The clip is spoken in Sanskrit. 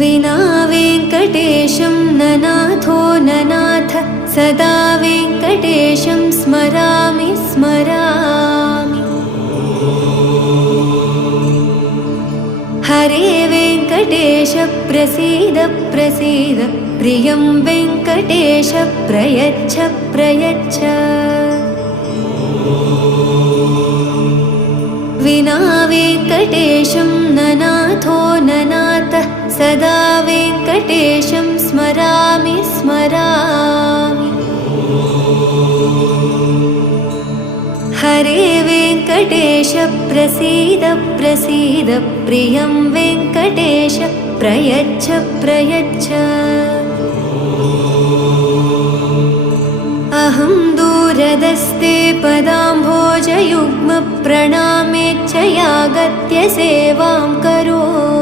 विना वेङ्कटेशं ननाथो ननाथ सदा वेङ्कटेशं स्मरामि स्मरामि। हरे वेङ्कटेश प्रसीद प्रसीद प्रियं वेङ्कटेश प्रयच्छ प्रयच्छ। विना वेङ्कटेशं ननाथो ननाथ सदा वेङ्कटेशं स्मरामि स्मरामि। हरे वेङ्कटेश प्रसीद प्रसीद प्रियं वेङ्कटेश प्रयच्छ प्रयच्छ। अहं दूरदस्ते पदाम्भोजयुग्म प्रणामेच्छयागत्य सेवां करोमि।